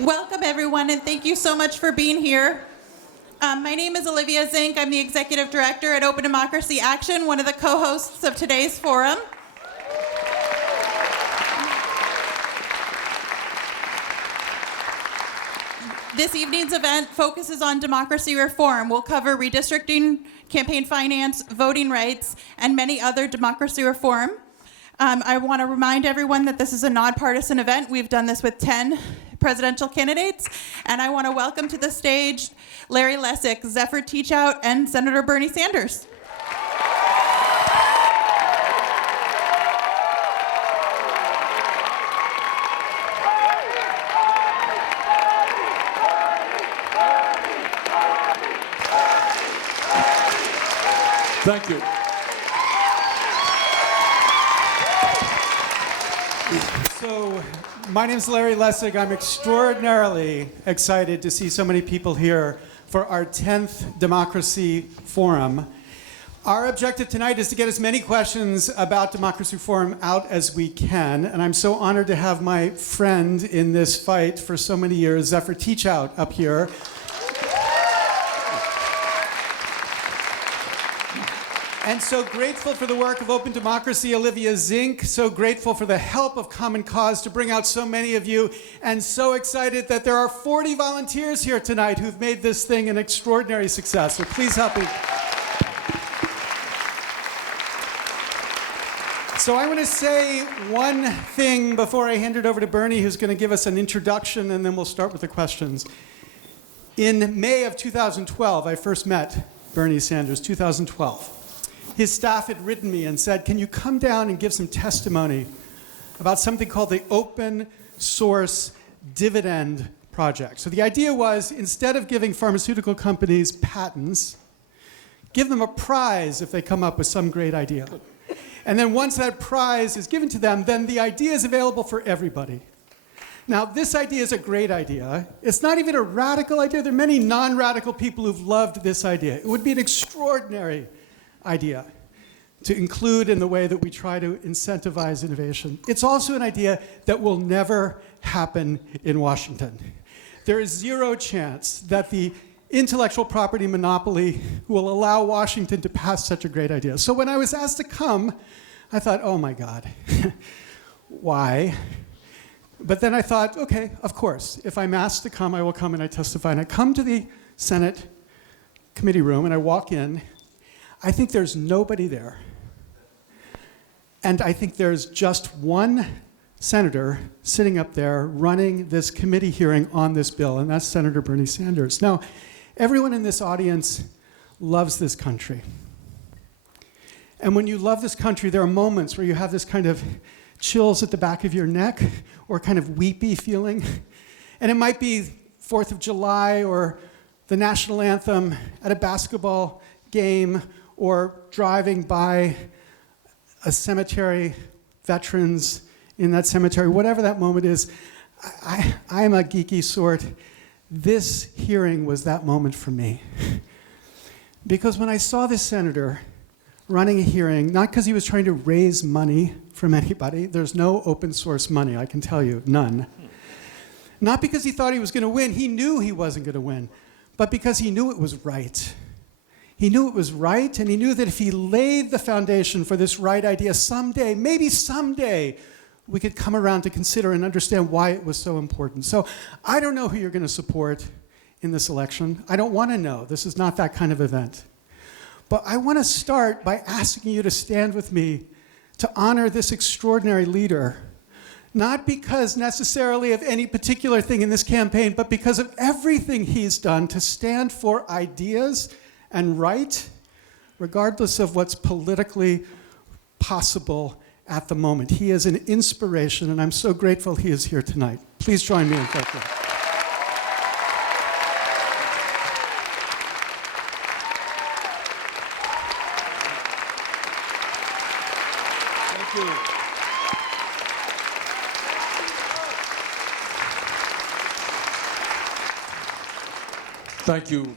Welcome, everyone, and thank you so much for being here. My name is Olivia Zink. I'm the Executive Director at Open Democracy Action, one of the co-hosts of today's forum. This evening's event focuses on democracy reform. We'll cover redistricting, campaign finance, voting rights, and many other democracy reform. I want to remind everyone that this is a nonpartisan event. We've done this with 10 presidential candidates, and I want to welcome to the stage Larry Lessig, Zephyr, Teachout, and Senator Bernie Sanders. Thank you. So, my name is Larry Lessig. I'm extraordinarily excited to see so many people here for our 10th Democracy Forum. Our objective tonight is to get as many questions about democracy reform out as we can, and I'm so honored to have my friend in this fight for so many years, Zephyr Teachout, up here. And so grateful for the work of Open Democracy, Olivia Zink. So grateful for the help of Common Cause to bring out so many of you. And so excited that there are 40 volunteers here tonight who've made this thing an extraordinary success. So please help me. So I want to say one thing before I hand it over to Bernie, who's going to give us an introduction, and then we'll start with the questions. In May of 2012, I first met Bernie Sanders, 2012. His staff had written me and said, can you come down and give some testimony about something called the open source Dividend project. So the idea was, instead of giving pharmaceutical companies patents, give them a prize if they come up with some great idea. And then once that prize is given to them, then the idea is available for everybody. Now, this idea is a great idea. It's not even a radical idea. There are many non-radical people who've loved this idea. It would be an extraordinary idea to include in the way that we try to incentivize innovation. It's also an idea that will never happen in Washington. There is zero chance that the intellectual property monopoly will allow Washington to pass such a great idea. So when I was asked to come, I thought, oh my God, why? But then I thought, okay, of course, if I'm asked to come, I will come and I testify. And I come to the Senate committee room and I walk in. I think there's nobody there. And I think there's just one senator sitting up there running this committee hearing on this bill, and that's Senator Bernie Sanders. Now, everyone in this audience loves this country. And when you love this country, there are moments where you have this kind of chills at the back of your neck or kind of weepy feeling. And it might be 4th of July or the national anthem at a basketball game, or driving by a cemetery, veterans in that cemetery, whatever that moment is. I'm a geeky sort. This hearing was that moment for me. Because when I saw this senator running a hearing, not because he was trying to raise money from anybody, there's no open source money, I can tell you, none. Not because he thought he was going to win, he knew he wasn't going to win, but because he knew it was right. He knew it was right, and he knew that if he laid the foundation for this right idea, someday, maybe someday, we could come around to consider and understand why it was so important. So I don't know who you're going to support in this election. I don't want to know. This is not that kind of event. But I want to start by asking you to stand with me to honor this extraordinary leader, not because necessarily of any particular thing in this campaign, but because of everything he's done to stand for ideas and right, regardless of what's politically possible at the moment. He is an inspiration, and I'm so grateful he is here tonight. Please join me in thanking him. Thank you. Thank you,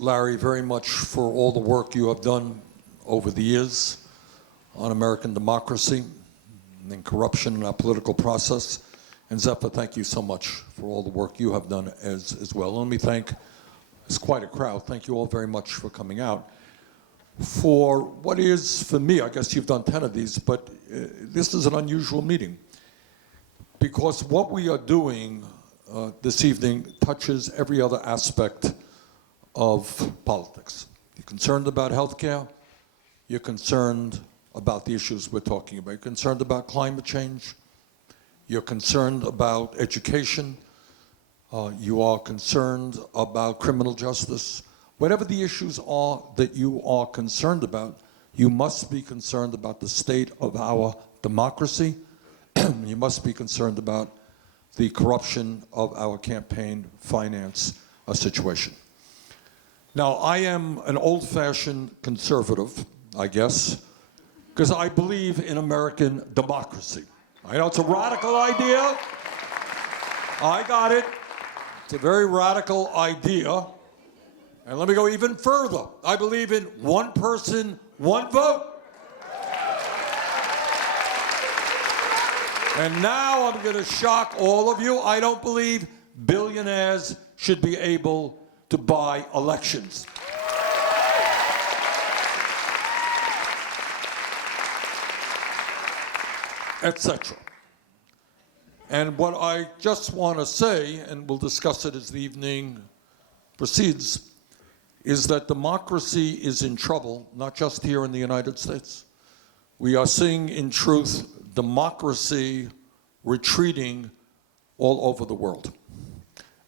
Larry, very much for all the work you have done over the years on American democracy and corruption in our political process. And Zephyr, thank you so much for all the work you have done as well. Let me thank, it's quite a crowd, thank you all very much for coming out. For what is, for me, I guess you've done 10 of these, but this is an unusual meeting. Because what we are doing this evening touches every other aspect of politics. You're concerned about healthcare, you're concerned about the issues we're talking about, you're concerned about climate change, you're concerned about education, you are concerned about criminal justice. Whatever the issues are that you are concerned about, you must be concerned about the state of our democracy. You must be concerned about the corruption of our campaign finance situation. Now, I am an old-fashioned conservative, I guess, because I believe in American democracy. I know it's a radical idea. I got it. It's a very radical idea. And let me go even further. I believe in one person, one vote. And now I'm going to shock all of you. I don't believe billionaires should be able to buy elections. Etc. And what I just want to say, and we'll discuss it as the evening proceeds, is that democracy is in trouble, not just here in the United States. We are seeing, in truth, democracy retreating all over the world.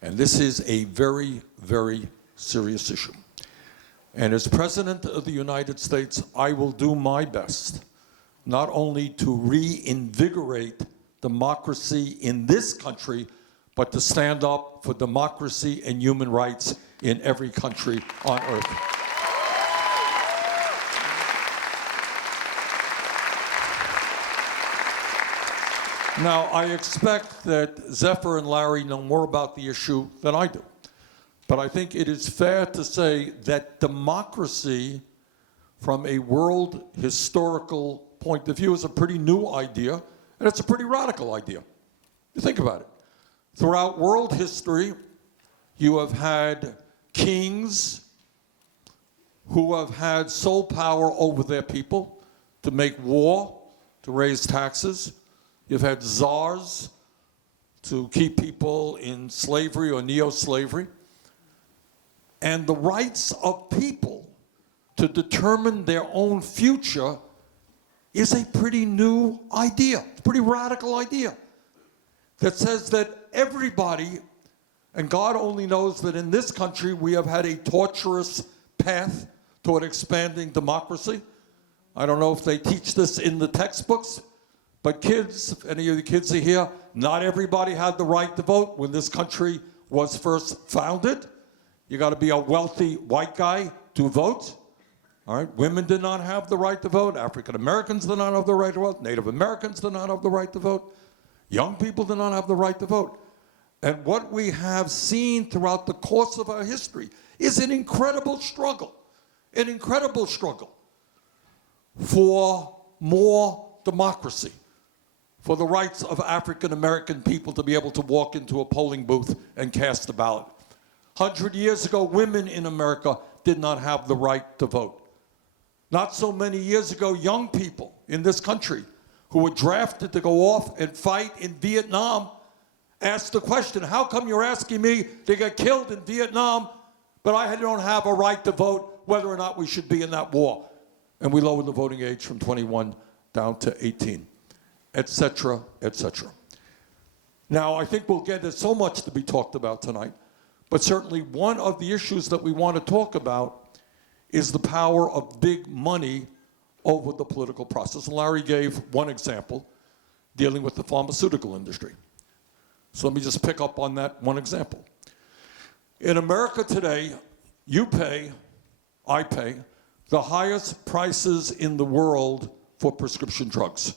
And this is a very, very serious issue. And as President of the United States, I will do my best not only to reinvigorate democracy in this country, but to stand up for democracy and human rights in every country on earth. Now, I expect that Zephyr and Larry know more about the issue than I do. But I think it is fair to say that democracy, from a world historical point of view, is a pretty new idea, and it's a pretty radical idea. You think about it. Throughout world history, you have had kings who have had sole power over their people to make war, to raise taxes. You've had czars to keep people in slavery or neo-slavery. And the rights of people to determine their own future is a pretty new idea, a pretty radical idea that says that everybody, and God only knows that in this country we have had a torturous path toward expanding democracy. I don't know if they teach this in the textbooks, but kids, if any of the kids are here, not everybody had the right to vote when this country was first founded. You got to be a wealthy white guy to vote. All right, women did not have the right to vote. African Americans did not have the right to vote. Native Americans did not have the right to vote. Young people did not have the right to vote. And what we have seen throughout the course of our history is an incredible struggle for more democracy, for the rights of African American people to be able to walk into a polling booth and cast a ballot. 100 years ago, women in America did not have the right to vote. Not so many years ago, young people in this country who were drafted to go off and fight in Vietnam asked the question, how come you're asking me to get killed in Vietnam, but I don't have a right to vote whether or not we should be in that war? And we lowered the voting age from 21 down to 18, etc., etc. Now, I think there's so much to be talked about tonight, but certainly one of the issues that we want to talk about is the power of big money over the political process. And Larry gave one example dealing with the pharmaceutical industry. So let me just pick up on that one example. In America today, you pay, I pay, the highest prices in the world for prescription drugs.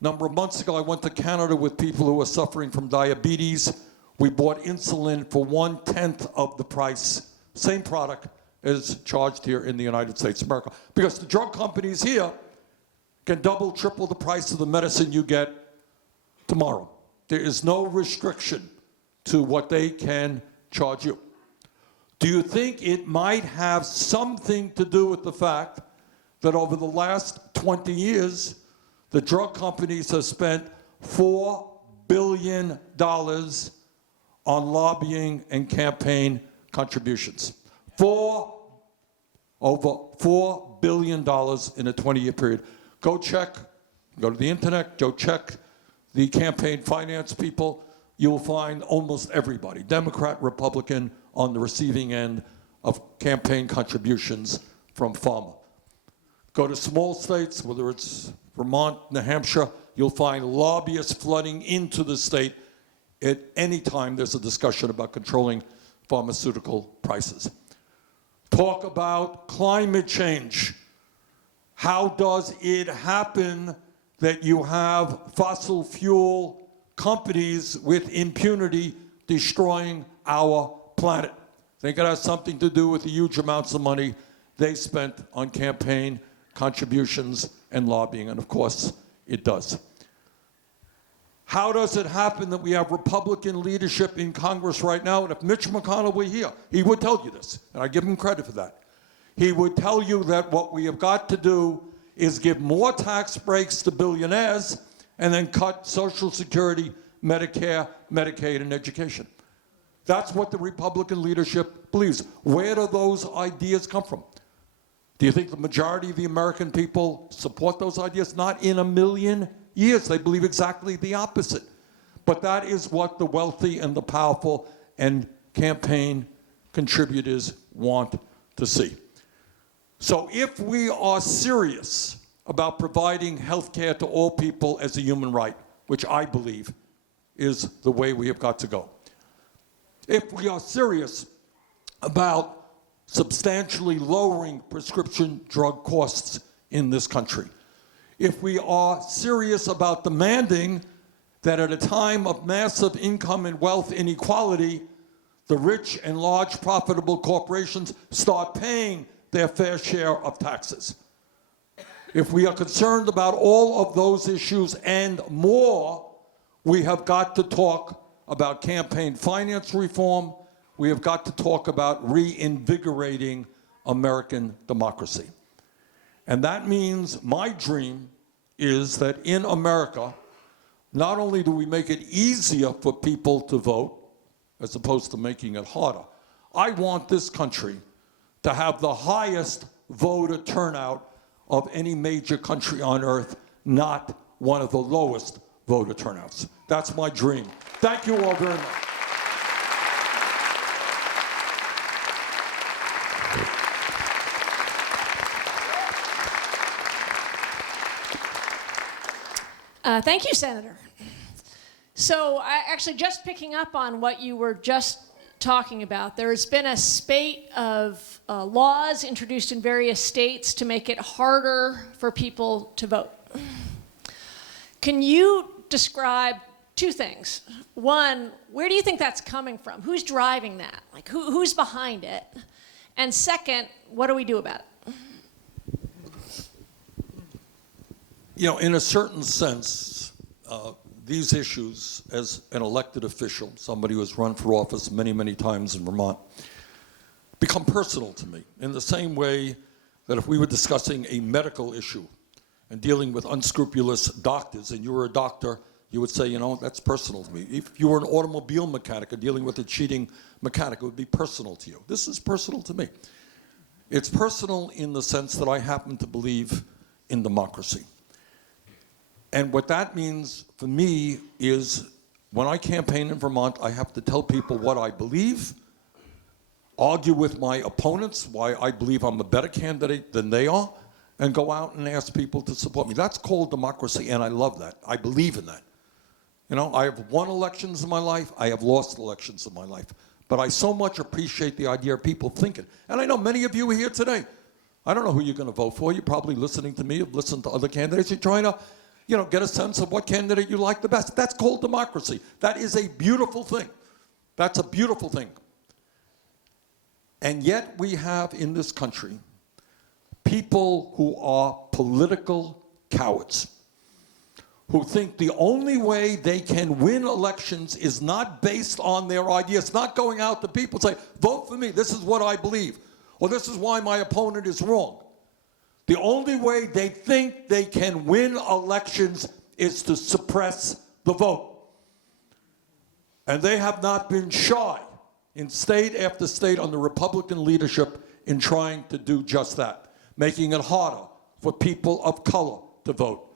A number of months ago, I went to Canada with people who were suffering from diabetes. We bought insulin for 1/10 of the price, same product as charged here in the United States of America. Because the drug companies here can double, triple the price of the medicine you get tomorrow. there is no restriction to what they can charge you. Do you think it might have something to do with the fact that over the last 20 years, the drug companies have spent $4 billion on lobbying and campaign contributions? Over $4 billion in a 20-year period. Go check, go to the internet, go check the campaign finance people. You'll find almost everybody, Democrat, Republican, on the receiving end of campaign contributions from pharma. Go to small states, whether it's Vermont, New Hampshire, you'll find lobbyists flooding into the state at any time there's a discussion about controlling pharmaceutical prices. Talk about climate change. How does it happen that you have fossil fuel companies with impunity destroying our planet? I think it has something to do with the huge amounts of money they spent on campaign contributions and lobbying, and of course, it does. How does it happen that we have Republican leadership in Congress right now? And if Mitch McConnell were here, he would tell you this, and I give him credit for that. He would tell you that what we have got to do is give more tax breaks to billionaires and then cut Social Security, Medicare, Medicaid, and education. That's what the Republican leadership believes. Where do those ideas come from? Do you think the majority of the American people support those ideas? Not in a million years. They believe exactly the opposite. But that is what the wealthy and the powerful and campaign contributors want to see. So if we are serious about providing health care to all people as a human right, which I believe is the way we have got to go, if we are serious about substantially lowering prescription drug costs in this country, if we are serious about demanding that at a time of massive income and wealth inequality, the rich and large profitable corporations start paying their fair share of taxes. If we are concerned about all of those issues and more, we have got to talk about campaign finance reform. We have got to talk about reinvigorating American democracy. And that means my dream is that in America, not only do we make it easier for people to vote, as opposed to making it harder, I want this country to have the highest voter turnout of any major country on earth, not one of the lowest voter turnouts. That's my dream. Thank you all very much. Thank you, Senator. So actually just picking up on what you were just talking about, there's been a spate of laws introduced in various states to make it harder for people to vote. Can you describe two things? One, where do you think that's coming from? Who's driving that? Like, who's behind it? And second, what do we do about it? You know, in a certain sense, these issues, as an elected official, somebody who has run for office many, many times in Vermont, become personal to me in the same way that if we were discussing a medical issue and dealing with unscrupulous doctors, and you were a doctor, you would say, you know, that's personal to me. If you were an automobile mechanic and dealing with a cheating mechanic, it would be personal to you. This is personal to me. It's personal in the sense that I happen to believe in democracy. And what that means for me is when I campaign in Vermont, I have to tell people what I believe, argue with my opponents why I believe I'm a better candidate than they are, and go out and ask people to support me. That's called democracy, and I love that. I believe in that. You know, I have won elections in my life, I have lost elections in my life. But I so much appreciate the idea of people thinking. And I know many of you are here today. I don't know who you're going to vote for. You're probably listening to me, you've listened to other candidates. You're trying to, you know, get a sense of what candidate you like the best. That's called democracy. That is a beautiful thing. That's a beautiful thing. And yet we have in this country people who are political cowards, who think the only way they can win elections is not based on their ideas, not going out to people and say, vote for me, this is what I believe, or this is why my opponent is wrong. The only way they think they can win elections is to suppress the vote. And they have not been shy in state after state under Republican leadership in trying to do just that, making it harder for people of color to vote,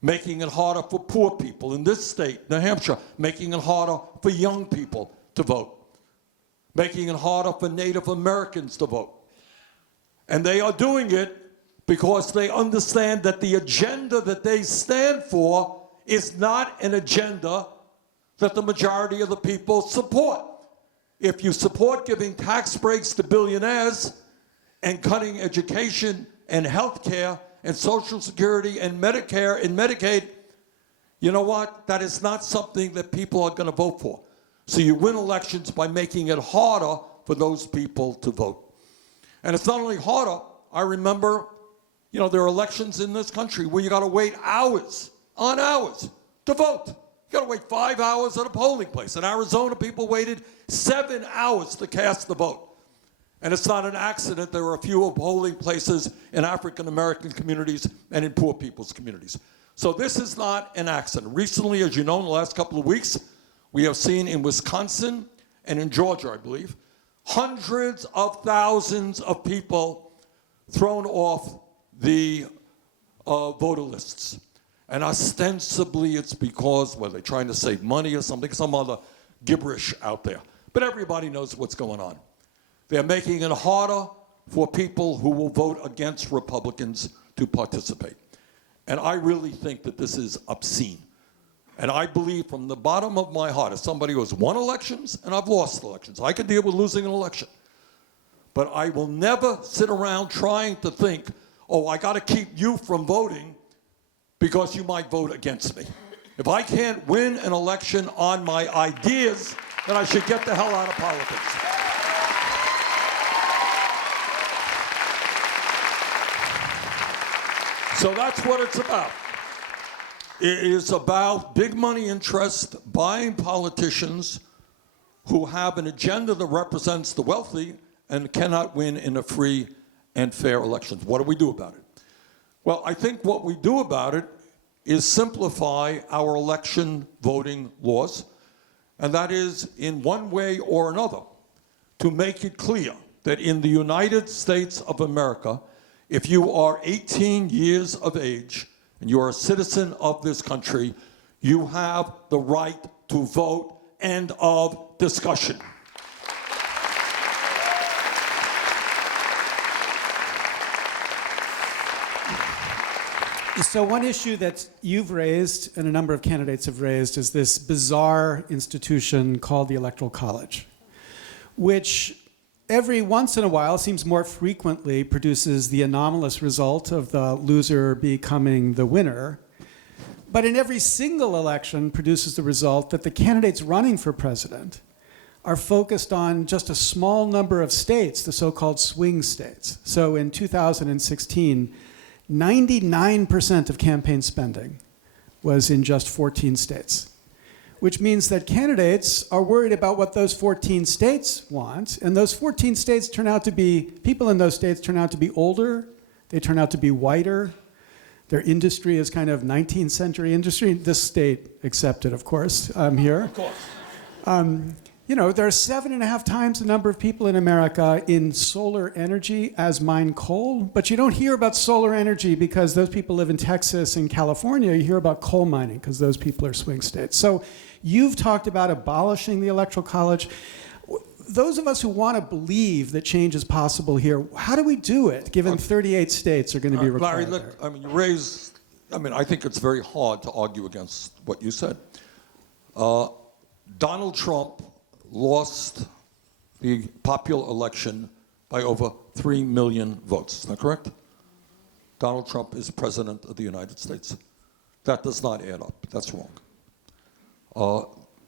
making it harder for poor people in this state, New Hampshire, making it harder for young people to vote, making it harder for Native Americans to vote. And they are doing it because they understand that the agenda that they stand for is not an agenda that the majority of the people support. If you support giving tax breaks to billionaires and cutting education and health care and Social Security and Medicare and Medicaid, you know what? That is not something that people are going to vote for. So you win elections by making it harder for those people to vote. And it's not only harder. I remember, you know, there are elections in this country where you got to wait hours on hours to vote. You got to wait 5 hours at a polling place. In Arizona, people waited 7 hours to cast the vote. And it's not an accident there are a few polling places in African-American communities and in poor people's communities. So this is not an accident. Recently, as you know, in the last couple of weeks, we have seen in Wisconsin and in Georgia, I believe, hundreds of thousands of people thrown off the voter lists. And ostensibly it's because, well, they're trying to save money or something, some other gibberish out there. But everybody knows what's going on. They're making it harder for people who will vote against Republicans to participate. And I really think that this is obscene. And I believe from the bottom of my heart, as somebody who has won elections and I've lost elections, I can deal with losing an election. But I will never sit around trying to think, oh, I got to keep you from voting because you might vote against me. If I can't win an election on my ideas, then I should get the hell out of politics. So that's what it's about. It is about big money interest buying politicians who have an agenda that represents the wealthy and cannot win in a free and fair election. What do we do about it? Well, I think what we do about it is simplify our election voting laws, and that is in one way or another to make it clear that in the United States of America, if you are 18 years of age and you are a citizen of this country, you have the right to vote. End of discussion. So one issue that you've raised and a number of candidates have raised is this bizarre institution called the Electoral College, which every once in a while, seems more frequently, produces the anomalous result of the loser becoming the winner. But in every single election produces the result that the candidates running for president are focused on just a small number of states, the so-called swing states. So in 2016, 99% of campaign spending was in just 14 states, which means that candidates are worried about what those 14 states want, and those 14 states turn out to be, people in those states turn out to be older, they turn out to be whiter, their industry is kind of 19th century industry, this state accepted, of course, here. Of course. You know, there are 7.5 times the number of people in America in solar energy as mine coal, but you don't hear about solar energy because those people live in Texas and California. You hear about coal mining because those people are swing states. So you've talked about abolishing the Electoral College. Those of us who want to believe that change is possible here, how do we do it, given 38 states are going to be required? Larry, look, I mean, you raised, I mean, I think it's very hard to argue against what you said. Donald Trump lost the popular election by over 3 million votes. Is that correct? Donald Trump is president of the United States. That does not add up. That's wrong.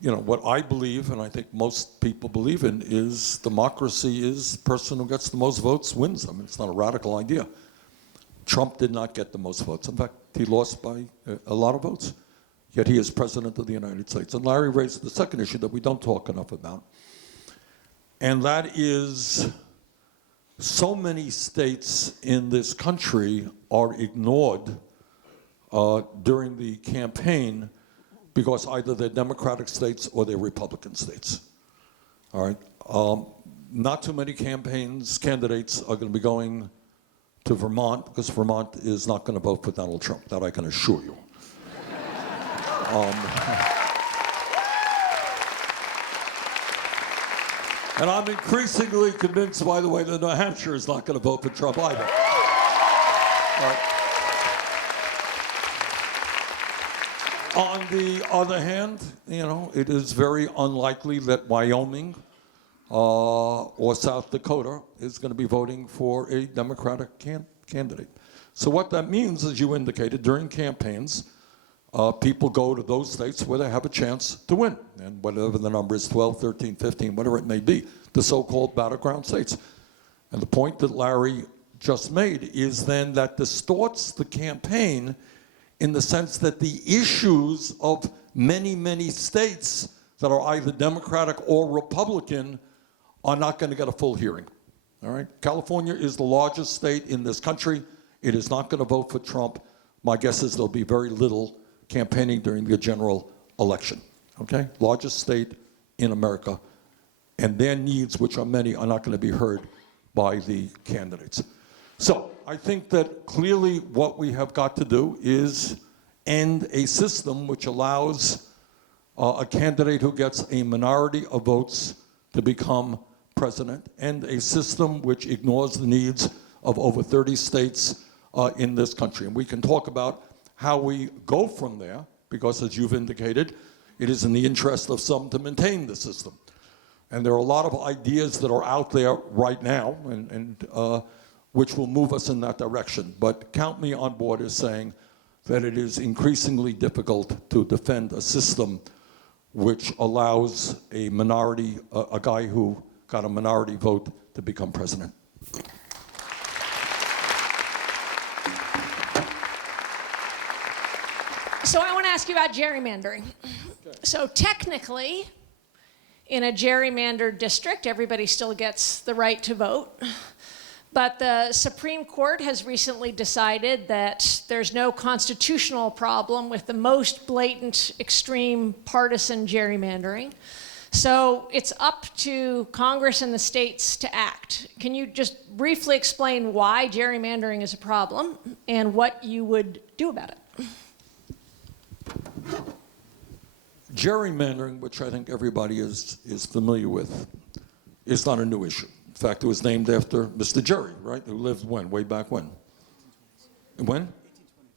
You know, what I believe, and I think most people believe in, is democracy is the person who gets the most votes wins. I mean, it's not a radical idea. Trump did not get the most votes. In fact, he lost by a lot of votes. yet he is President of the United States. And Larry raised the second issue that we don't talk enough about, and that is so many states in this country are ignored during the campaign because either they're Democratic states or they're Republican states. All right. Not too many candidates are going to be going to Vermont because Vermont is not going to vote for Donald Trump. That I can assure you. And I'm increasingly convinced, by the way, that New Hampshire is not going to vote for Trump either. All right. On the other hand, it is very unlikely that Wyoming or South Dakota is going to be voting for a Democratic candidate. So what that means, as you indicated, during campaigns, people go to those states where they have a chance to win. And whatever the number is, 12, 13, 15, whatever it may be, the so-called battleground states. And the point that Larry just made is then that distorts the campaign in the sense that the issues of many, many states that are either Democratic or Republican are not going to get a full hearing. All right? California is the largest state in this country. It is not going to vote for Trump. My guess is there'll be very little campaigning during the general election. Okay? Largest state in America. And their needs, which are many, are not going to be heard by the candidates. So I think that clearly what we have got to do is end a system which allows a candidate who gets a minority of votes to become president, and a system which ignores the needs of over 30 states in this country. And we can talk about how we go from there, because as you've indicated, it is in the interest of some to maintain the system. And there are a lot of ideas that are out there right now, and which will move us in that direction. But count me on board as saying that it is increasingly difficult to defend a system which allows a minority, a guy who got a minority vote, to become president. So I want to ask you about gerrymandering. Okay. So technically, in a gerrymandered district, everybody still gets the right to vote. But the Supreme Court has recently decided that there's no constitutional problem with the most blatant, extreme partisan gerrymandering. So it's up to Congress and the states to act. Can you just briefly explain why gerrymandering is a problem and what you would do about it? Gerrymandering, which I think everybody is familiar with, is not a new issue. In fact, it was named after Mr. Gerry, right, who lived when? Way back when? When?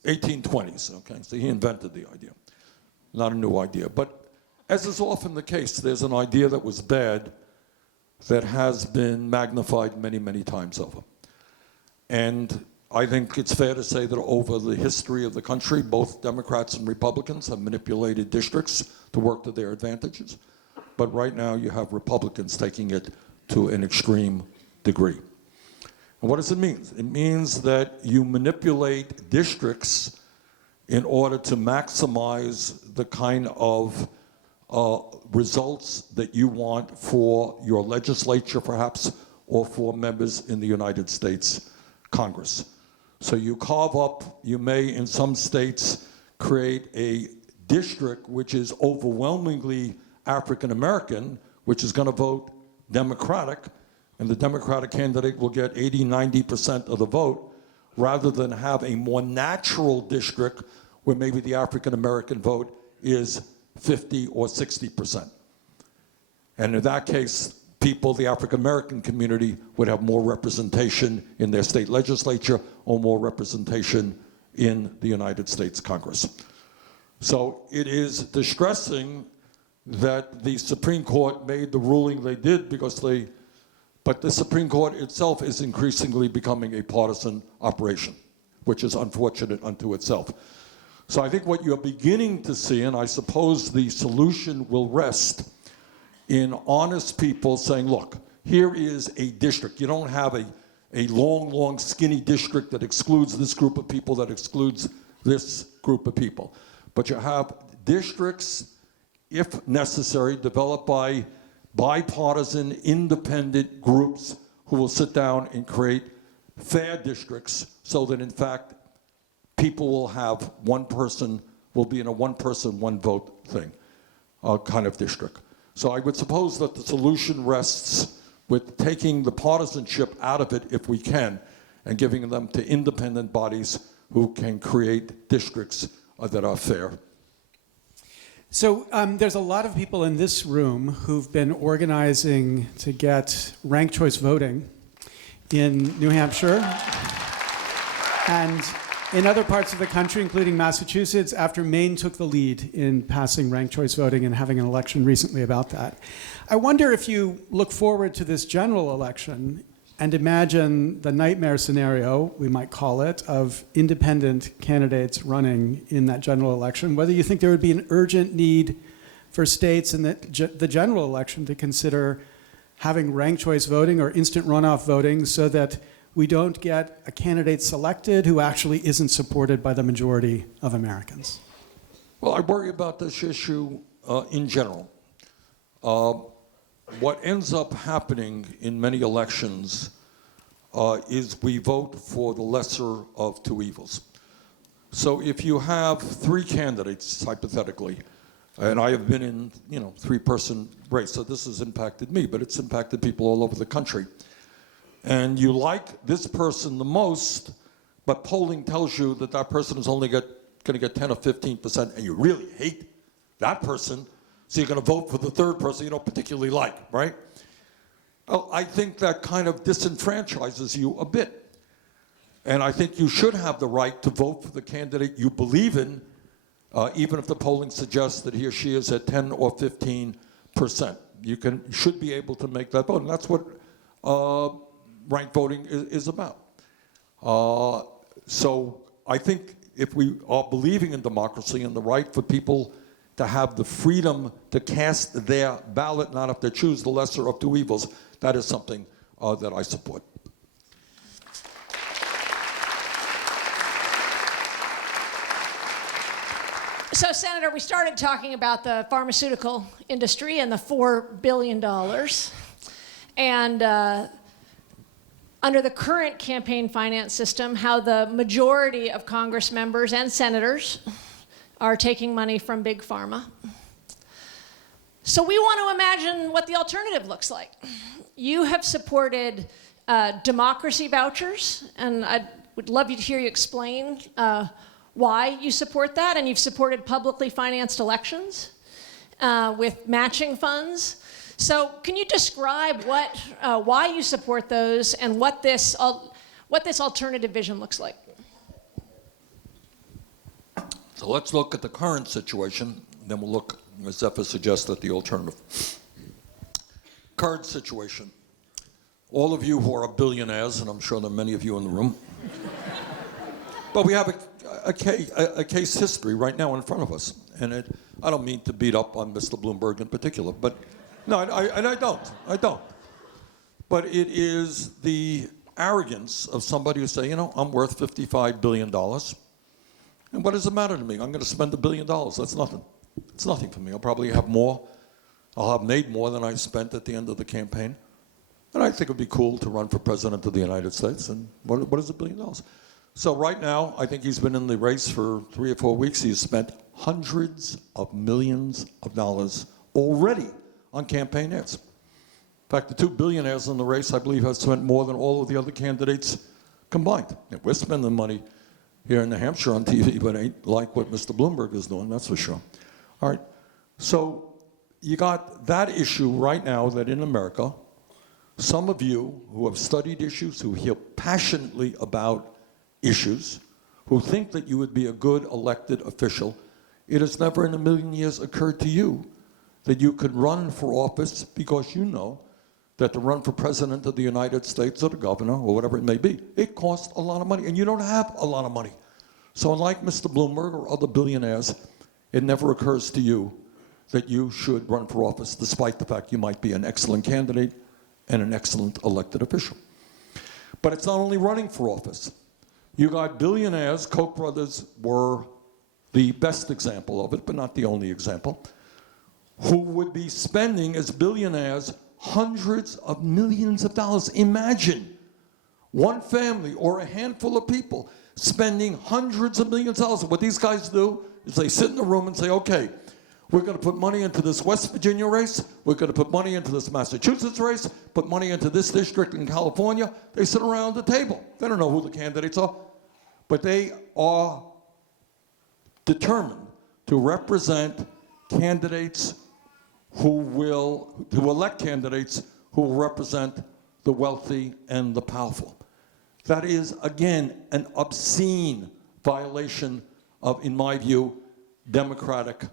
1820s, okay. So he invented the idea. Not a new idea. But as is often the case, there's an idea that was bad that has been magnified many, many times over. And I think it's fair to say that over the history of the country, both Democrats and Republicans have manipulated districts to work to their advantages. But right now you have Republicans taking it to an extreme degree. And what does it mean? It means that you manipulate districts in order to maximize the kind of results that you want for your legislature, perhaps, or for members in the United States Congress. So you carve up, you may in some states create a district which is overwhelmingly African American, which is going to vote Democratic, and the Democratic candidate will get 80, 90% of the vote, rather than have a more natural district where maybe the African American vote is 50 or 60%. And in that case, people, the African American community, would have more representation in their state legislature or more representation in the United States Congress. So it is distressing that the Supreme Court made the ruling they did but the Supreme Court itself is increasingly becoming a partisan operation, which is unfortunate unto itself. So I think what you're beginning to see, and I suppose the solution will rest in honest people saying, look, here is a district. You don't have a long, long, skinny district that excludes this group of people, that excludes this group of people. But you have districts, if necessary, developed by bipartisan, independent groups who will sit down and create fair districts so that, in fact, people will have one person, will be in a one person, one vote thing, kind of district. So I would suppose that the solution rests with taking the partisanship out of it if we can, and giving them to independent bodies who can create districts that are fair. So there's a lot of people in this room who've been organizing to get ranked choice voting in New Hampshire and in other parts of the country, including Massachusetts, after Maine took the lead in passing ranked choice voting and having an election recently about that. I wonder if you look forward to this general election and imagine the nightmare scenario, we might call it, of independent candidates running in that general election, whether you think there would be an urgent need for states in the general election to consider having ranked choice voting or instant runoff voting so that we don't get a candidate selected who actually isn't supported by the majority of Americans. Well, I worry about this issue in general. What ends up happening in many elections is we vote for the lesser of two evils. So if you have three candidates, hypothetically, and I have been in, three-person race, so this has impacted me, but it's impacted people all over the country. And you like this person the most, but polling tells you that that person is only going to get 10 or 15%, and you really hate that person, so you're going to vote for the third person you don't particularly like, right? Well, I think that kind of disenfranchises you a bit. And I think you should have the right to vote for the candidate you believe in, even if the polling suggests that he or she is at 10 or 15%. You should be able to make that vote, and that's what ranked voting is about. So I think if we are believing in democracy and the right for people to have the freedom to cast their ballot, not if they choose the lesser of two evils, that is something that I support. So, Senator, we started talking about the pharmaceutical industry and the $4 billion. And under the current campaign finance system, how the majority of Congress members and senators are taking money from Big Pharma. So we want to imagine what the alternative looks like. You have supported democracy vouchers, and I would love to hear you explain why you support that, and you've supported publicly financed elections with matching funds. So can you describe why you support those and what this alternative vision looks like? So let's look at the current situation, then we'll look, as Zephyr suggests, at the alternative. Current situation. All of you who are billionaires, and I'm sure there are many of you in the room, but we have a case history right now in front of us. And I don't mean to beat up on Mr. Bloomberg in particular, but no, I don't. But it is the arrogance of somebody who say, I'm worth $55 billion. And what does it matter to me? I'm going to spend $1 billion. That's nothing. It's nothing for me. I'll probably have more. I'll have made more than I spent at the end of the campaign. And I think it would be cool to run for president of the United States. And what is $1 billion? So right now, I think he's been in the race for 3 or 4 weeks. He's spent hundreds of millions of dollars already on campaign ads. In fact, the 2 billionaires in the race, I believe, have spent more than all of the other candidates combined. And we're spending money here in New Hampshire on TV, but ain't like what Mr. Bloomberg is doing, that's for sure. All right, so you got that issue right now that in America, some of you who have studied issues, who feel passionately about issues, who think that you would be a good elected official, it has never in a million years occurred to you that you could run for office because you know that to run for president of the United States or the governor or whatever it may be, it costs a lot of money, and you don't have a lot of money. So unlike Mr. Bloomberg or other billionaires, it never occurs to you that you should run for office, despite the fact you might be an excellent candidate and an excellent elected official. But it's not only running for office. You got billionaires. Koch brothers were the best example of it, but not the only example, who would be spending as billionaires hundreds of millions of dollars. Imagine one family or a handful of people spending hundreds of millions of dollars. What these guys do is they sit in a room and say, okay, we're going to put money into this West Virginia race. We're going to put money into this Massachusetts race, put money into this district in California. They sit around the table. They don't know who the candidates are, but they are determined to represent candidates to elect candidates who will represent the wealthy and the powerful. That is, again, an obscene violation of, in my view, democratic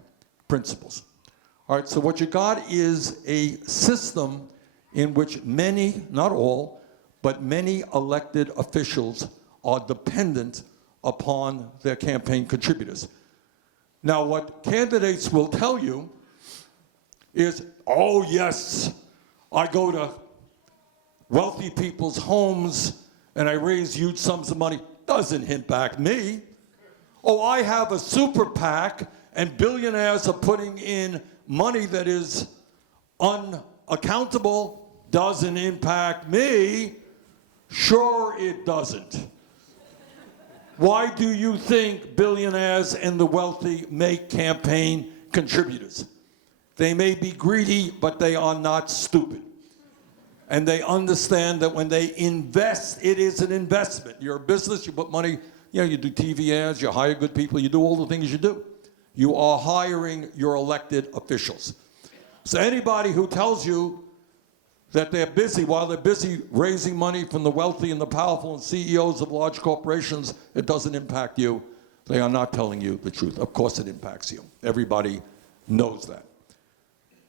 principles. All right, so what you got is a system in which many, not all, but many elected officials are dependent upon their campaign contributors. Now, what candidates will tell you is, oh yes, I go to wealthy people's homes and I raise huge sums of money. Doesn't impact me. Oh, I have a super PAC and billionaires are putting in money that is unaccountable. Doesn't impact me. Sure it doesn't. Why do you think billionaires and the wealthy make campaign contributors? They may be greedy, but they are not stupid. And they understand that when they invest, it is an investment. You're a business, you put money, you do TV ads, you hire good people, you do all the things you do. You are hiring your elected officials. So anybody who tells you that they're busy, while they're busy raising money from the wealthy and the powerful and CEOs of large corporations, it doesn't impact you. They are not telling you the truth. Of course it impacts you. Everybody knows that.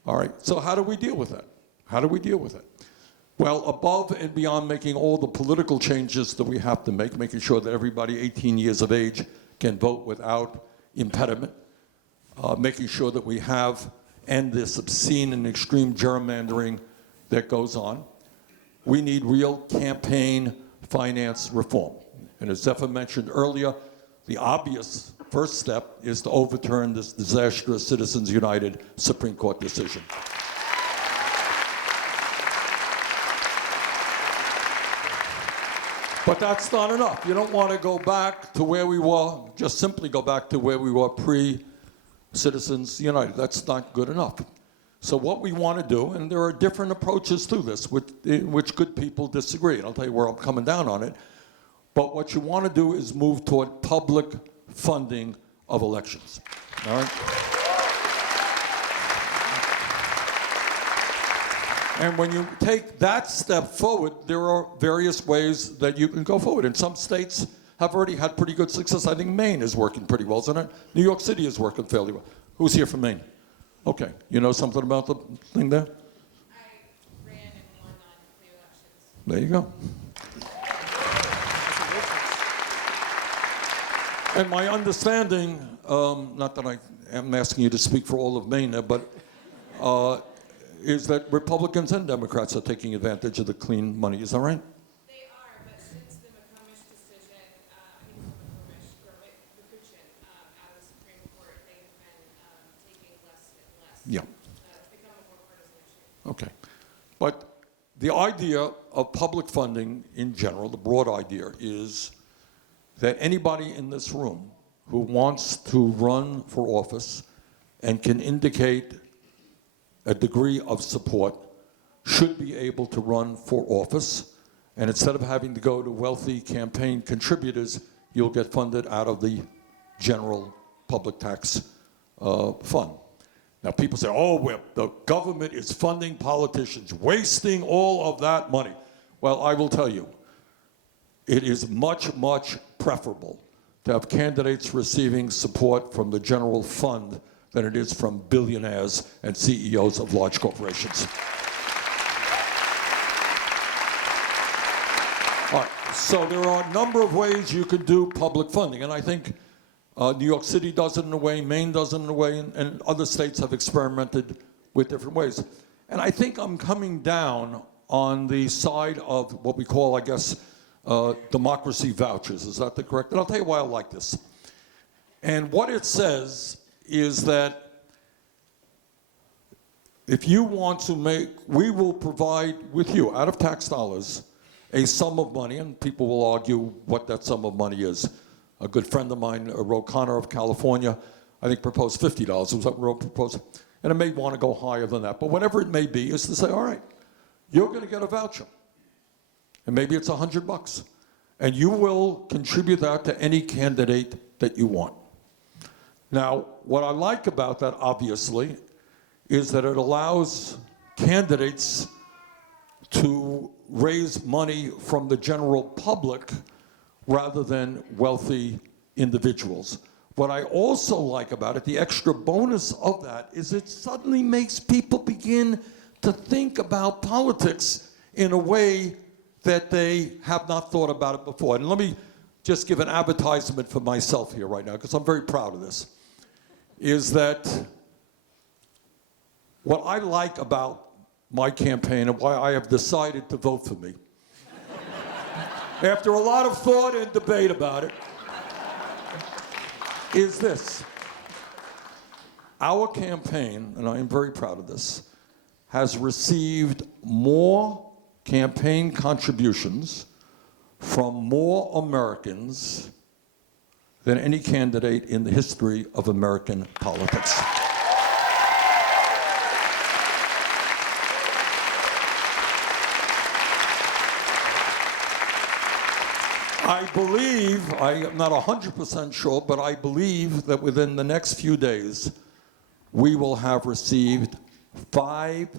All right, so how do we deal with that? How do we deal with it? Well, above and beyond making all the political changes that we have to make, making sure that everybody 18 years of age can vote without impediment, making sure that we end this obscene and extreme gerrymandering that goes on, we need real campaign finance reform. And as Zephyr mentioned earlier, the obvious first step is to overturn this disastrous Citizens United Supreme Court decision. But that's not enough. You don't want to go back to where we were, just simply go back to where we were pre-Citizens United. That's not good enough. So what we want to do, and there are different approaches to this, in which good people disagree, and I'll tell you where I'm coming down on it, but what you want to do is move toward public funding of elections. All right? And when you take that step forward, there are various ways that you can go forward. And some states have already had pretty good success. I think Maine is working pretty well, isn't it? New York City is working fairly well. Who's here from Maine? Okay. You know something about the thing there? I ran and won on the elections. There you go. And my understanding, not that I am asking you to speak for all of Maine, but is that Republicans and Democrats are taking advantage of the clean money. Is that right? They are, but since the McComish decision, I think it was McComish, or McCutcheon, out of the Supreme Court, they have been taking less and less. Yeah. It's become a more partisan issue. Okay. But the idea of public funding in general, the broad idea, is that anybody in this room who wants to run for office and can indicate a degree of support should be able to run for office. And instead of having to go to wealthy campaign contributors, you'll get funded out of the general public tax fund. Now people say, oh, the government is funding politicians, wasting all of that money. Well, I will tell you, it is much, much preferable to have candidates receiving support from the general fund than it is from billionaires and CEOs of large corporations. All right, so there are a number of ways you could do public funding, and I think New York City does it in a way, Maine does it in a way, and other states have experimented with different ways. And I think I'm coming down on the side of what we call, I guess, democracy vouchers. Is that the correct? And I'll tell you why I like this. And what it says is that if you want to make, we will provide with you, out of tax dollars, a sum of money, and people will argue what that sum of money is. A good friend of mine, Ro Connor of California, I think proposed $50. It was what Ro proposed. And it may want to go higher than that. But whatever it may be is to say, all right, you're going to get a voucher. And maybe it's $100. And you will contribute that to any candidate that you want. Now, what I like about that, obviously, is that it allows candidates to raise money from the general public rather than wealthy individuals. What I also like about it, the extra bonus of that, is it suddenly makes people begin to think about politics in a way that they have not thought about it before. And let me just give an advertisement for myself here right now, because I'm very proud of this, is that what I like about my campaign and why I have decided to vote for me, after a lot of thought and debate about it, is this. Our campaign, and I am very proud of this, has received more campaign contributions from more Americans than any candidate in the history of American politics. I believe, I am not 100% sure, but I believe that within the next few days, we will have received 5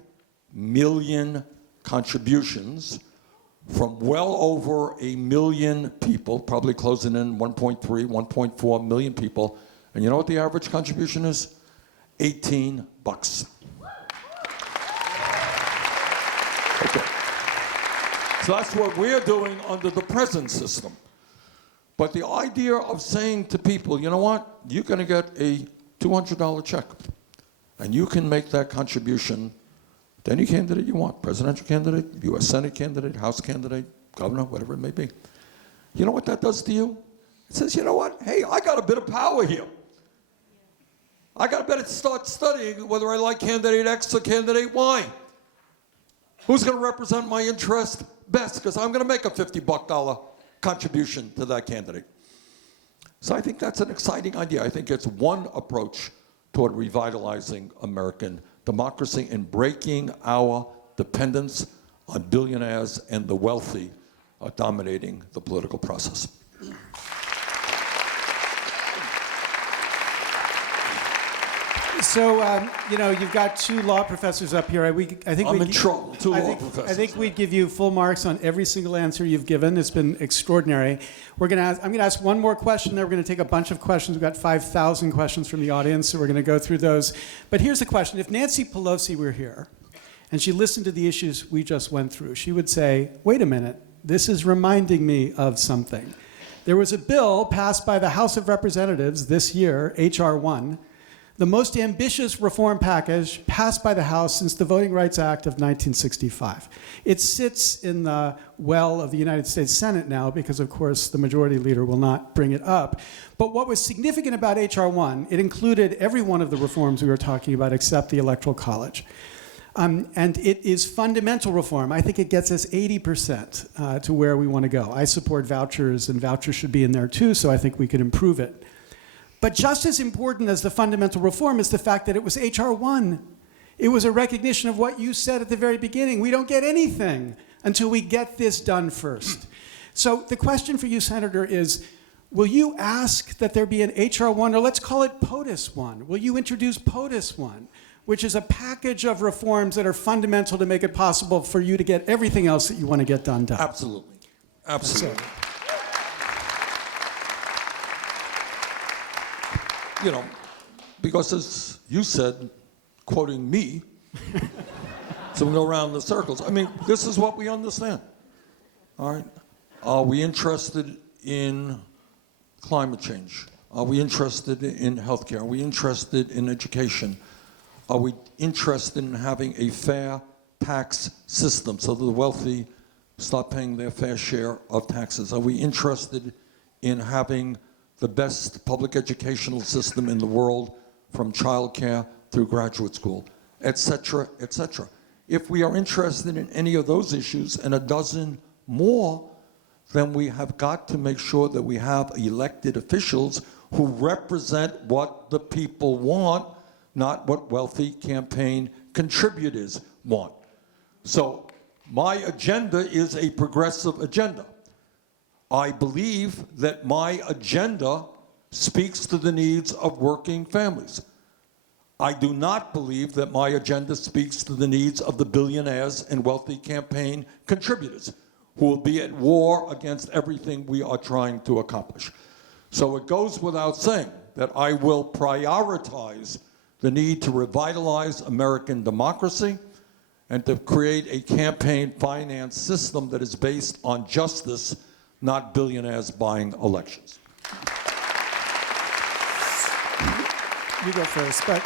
million contributions from well over 1 million people, probably closing in 1.3, 1.4 million people. And you know what the average contribution is? $18. Okay. So that's what we're doing under the present system. But the idea of saying to people, you know what, you're going to get a $200 check, and you can make that contribution to any candidate you want, presidential candidate, U.S. Senate candidate, House candidate, governor, whatever it may be. You know what that does to you? It says, you know what, hey, I got a bit of power here. I got to better start studying whether I like candidate X or candidate Y. Who's going to represent my interest best? Because I'm going to make a $50 contribution to that candidate. So I think that's an exciting idea. I think it's one approach toward revitalizing American democracy and breaking our dependence on billionaires and the wealthy dominating the political process. So, you've got 2 law professors up here. I think I'm in trouble. 2 law professors. I think we'd give you full marks on every single answer you've given. It's been extraordinary. I'm going to ask one more question, then we're going to take a bunch of questions. We've got 5,000 questions from the audience, so we're going to go through those. But here's the question. If Nancy Pelosi were here, and she listened to the issues we just went through, she would say, wait a minute, this is reminding me of something. There was a bill passed by the House of Representatives this year, H.R. 1, the most ambitious reform package passed by the House since the Voting Rights Act of 1965. It sits in the well of the United States Senate now because, of course, the majority leader will not bring it up. But what was significant about H.R. 1, it included every one of the reforms we were talking about except the Electoral College. And it is fundamental reform. I think it gets us 80% to where we want to go. I support vouchers, and vouchers should be in there too, so I think we could improve it. But just as important as the fundamental reform is the fact that it was H.R. 1. It was a recognition of what you said at the very beginning. We don't get anything until we get this done first. So the question for you, Senator, is, will you ask that there be an H.R. 1, or let's call it POTUS 1? Will you introduce POTUS 1, which is a package of reforms that are fundamental to make it possible for you to get everything else that you want to get done? Absolutely. Absolutely. You know, because as you said, quoting me, so we go around the circles. I mean, this is what we understand. All right? Are we interested in climate change? Are we interested in healthcare? Are we interested in education? Are we interested in having a fair tax system so that the wealthy start paying their fair share of taxes? Are we interested in having the best public educational system in the world, from childcare through graduate school, et cetera, et cetera. If we are interested in any of those issues and a dozen more, then we have got to make sure that we have elected officials who represent what the people want, not what wealthy campaign contributors want. So my agenda is a progressive agenda. I believe that my agenda speaks to the needs of working families. I do not believe that my agenda speaks to the needs of the billionaires and wealthy campaign contributors who will be at war against everything we are trying to accomplish. So it goes without saying that I will prioritize the need to revitalize American democracy and to create a campaign finance system that is based on justice, not billionaires buying elections. You go first, but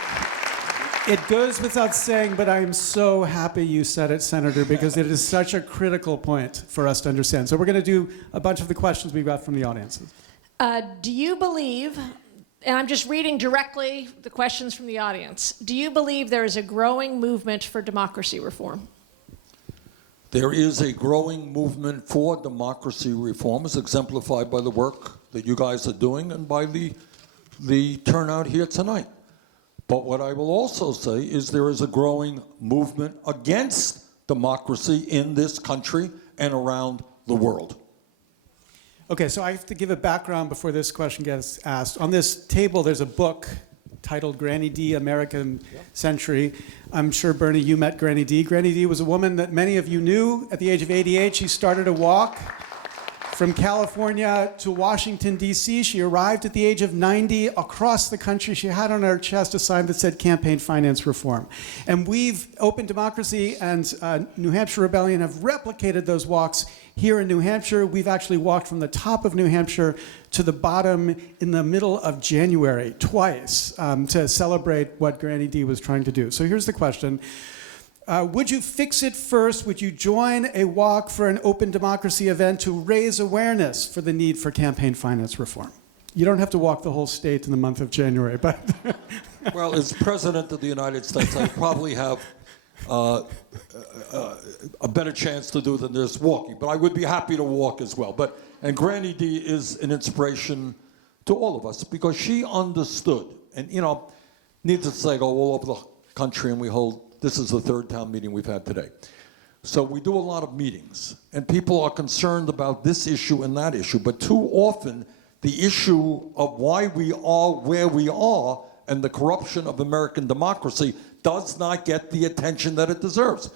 it goes without saying, but I'm so happy you said it, Senator, because it is such a critical point for us to understand. So we're going to do a bunch of the questions we got from the audiences. Do you believe, and I'm just reading directly the questions from the audience, do you believe there is a growing movement for democracy reform? There is a growing movement for democracy reform, as exemplified by the work that you guys are doing and by the turnout here tonight. But what I will also say is there is a growing movement against democracy in this country and around the world. Okay, so I have to give a background before this question gets asked. On this table, there's a book titled Granny D, American Century. I'm sure, Bernie, you met Granny D. Granny D was a woman that many of you knew. At the age of 88, she started a walk from California to Washington, D.C. She arrived at the age of 90 across the country. She had on her chest a sign that said Campaign Finance Reform. And we've, Open Democracy and New Hampshire Rebellion, have replicated those walks here in New Hampshire. We've actually walked from the top of New Hampshire to the bottom in the middle of January, twice, to celebrate what Granny D was trying to do. So here's the question. Would you fix it first? Would you join a walk for an open democracy event to raise awareness for the need for campaign finance reform? You don't have to walk the whole state in the month of January, but... Well, as President of the United States, I probably have a better chance to do than this walking, but I would be happy to walk as well. And Granny D is an inspiration to all of us because she understood, and needless to say, go all over the country and we hold. This is the third town meeting we've had today. So we do a lot of meetings, and people are concerned about this issue and that issue, but too often the issue of why we are where we are and the corruption of American democracy does not get the attention that it deserves.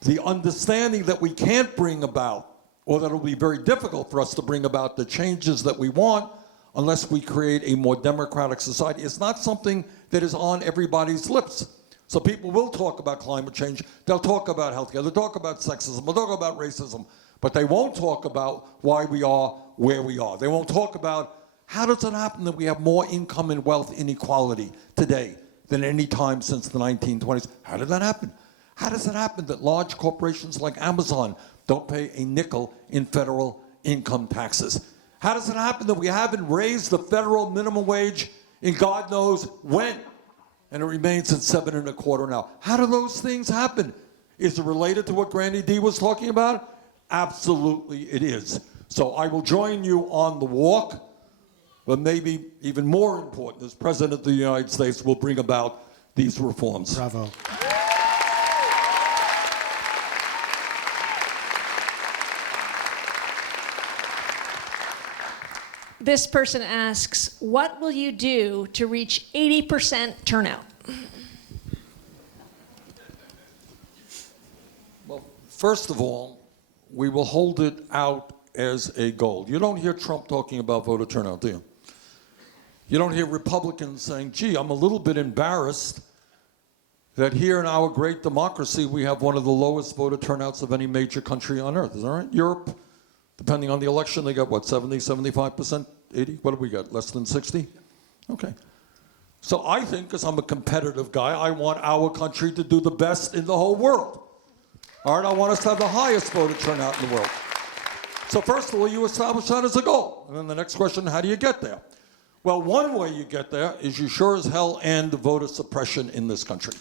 The understanding that we can't bring about, or that it'll be very difficult for us to bring about the changes that we want unless we create a more democratic society, is not something that is on everybody's lips. So people will talk about climate change, they'll talk about healthcare, they'll talk about sexism, they'll talk about racism, but they won't talk about why we are where we are. They won't talk about how does it happen that we have more income and wealth inequality today than any time since the 1920s. How did that happen? How does it happen that large corporations like Amazon don't pay a nickel in federal income taxes? How does it happen that we haven't raised the federal minimum wage in God knows when? And it remains at 7.25 now. How do those things happen? Is it related to what Granny D was talking about? Absolutely it is. So I will join you on the walk, but maybe even more important, as President of the United States will bring about these reforms. Bravo. This person asks, what will you do to reach 80% turnout? Well, first of all, we will hold it out as a goal. You don't hear Trump talking about voter turnout, do you? You don't hear Republicans saying, gee, I'm a little bit embarrassed that here in our great democracy we have one of the lowest voter turnouts of any major country on earth. Is that right? Europe, depending on the election, they got what, 70, 75%, 80? What do we got, less than 60? Okay. So I think, because I'm a competitive guy, I want our country to do the best in the whole world. All right, I want us to have the highest voter turnout in the world. So first of all, you establish that as a goal. And then the next question, how do you get there? Well, one way you get there is you sure as hell end voter suppression in this country.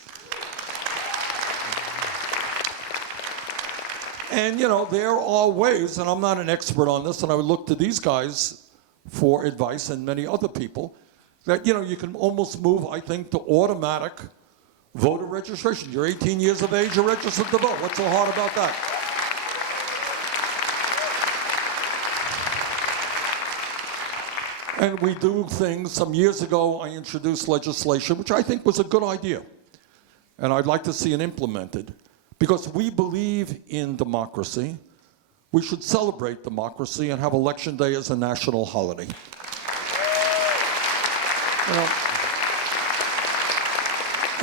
And, you know, there are ways, and I'm not an expert on this, and I would look to these guys for advice and many other people, that, you know, you can almost move, I think, to automatic voter registration. You're 18 years of age, you're registered to vote. What's so hard about that? And we do things. Some years ago, I introduced legislation, which I think was a good idea. And I'd like to see it implemented. Because we believe in democracy. We should celebrate democracy and have Election Day as a national holiday. You know,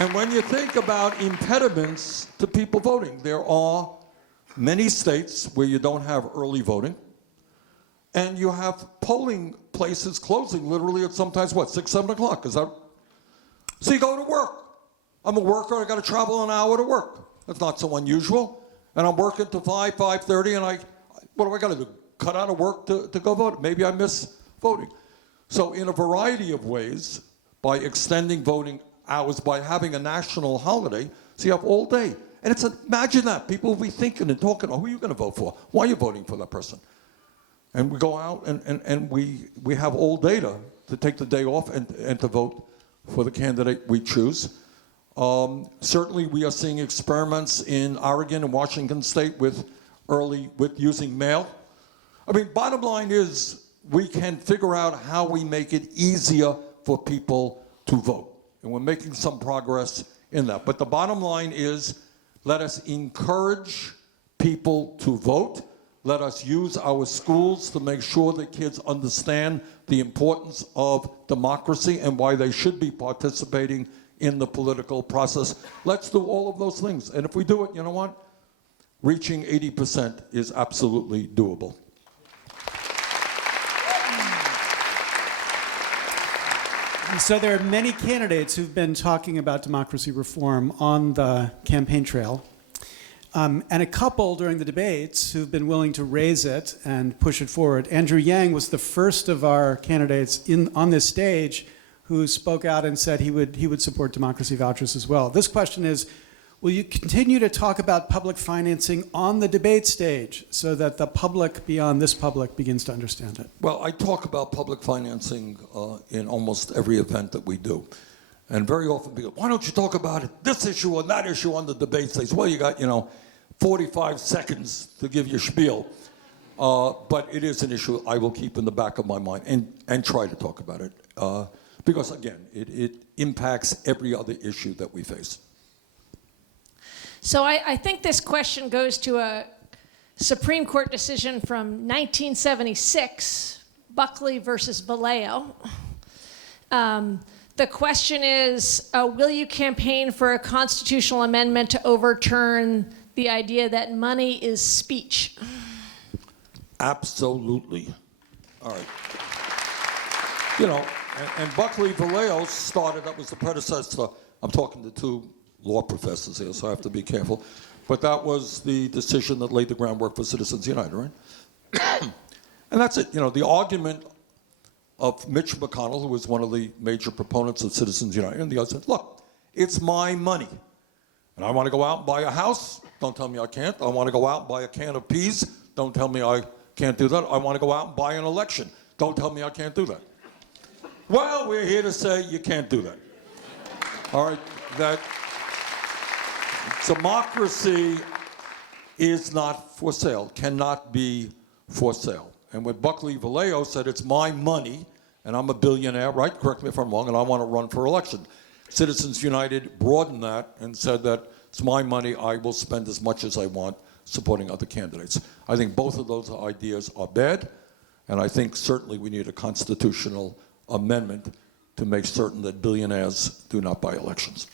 and when you think about impediments to people voting, there are many states where you don't have early voting. And you have polling places closing literally at sometimes, what, 6, 7 o'clock? Is that? So you go to work. I'm a worker, I got to travel an hour to work. That's not so unusual. And I'm working till 5, 5:30, and what do I got to do? Cut out of work to go vote? Maybe I miss voting. So in a variety of ways, by extending voting hours, by having a national holiday, so you have all day. And imagine that. People will be thinking and talking, oh, who are you going to vote for? Why are you voting for that person? And we go out and we have all data to take the day off and to vote for the candidate we choose. Certainly we are seeing experiments in Oregon and Washington State with using mail. I mean, bottom line is we can figure out how we make it easier for people to vote. And we're making some progress in that. But the bottom line is, let us encourage people to vote. Let us use our schools to make sure that kids understand the importance of democracy and why they should be participating in the political process. Let's do all of those things. And if we do it, you know what? Reaching 80% is absolutely doable. So there are many candidates who've been talking about democracy reform on the campaign trail. And a couple during the debates who've been willing to raise it and push it forward. Andrew Yang was the first of our candidates on this stage who spoke out and said he would support democracy vouchers as well. This question is, will you continue to talk about public financing on the debate stage so that the public beyond this public begins to understand it? Well, I talk about public financing in almost every event that we do. And very often people go, why don't you talk about it, this issue or that issue on the debate stage? Well, you got, 45 seconds to give your spiel. But it is an issue I will keep in the back of my mind and try to talk about it. Because, again, it impacts every other issue that we face. So I think this question goes to a Supreme Court decision from 1976, Buckley versus Vallejo. The question is, will you campaign for a constitutional amendment to overturn the idea that money is speech? Absolutely. All right. And Buckley Vallejo started, that was the predecessor. I'm talking to two law professors here, so I have to be careful. But that was the decision that laid the groundwork for Citizens United, right? And that's it. The argument of Mitch McConnell, who was one of the major proponents of Citizens United, and the other said, look, it's my money. And I want to go out and buy a house. Don't tell me I can't. I want to go out and buy a can of peas. Don't tell me I can't do that. I want to go out and buy an election. Don't tell me I can't do that. Well, we're here to say you can't do that. All right, that democracy is not for sale, cannot be for sale. And when Buckley Vallejo said, it's my money, and I'm a billionaire, right? Correct me if I'm wrong, and I want to run for election. Citizens United broadened that and said that it's my money, I will spend as much as I want supporting other candidates. I think both of those ideas are bad, and I think certainly we need a constitutional amendment to make certain that billionaires do not buy elections.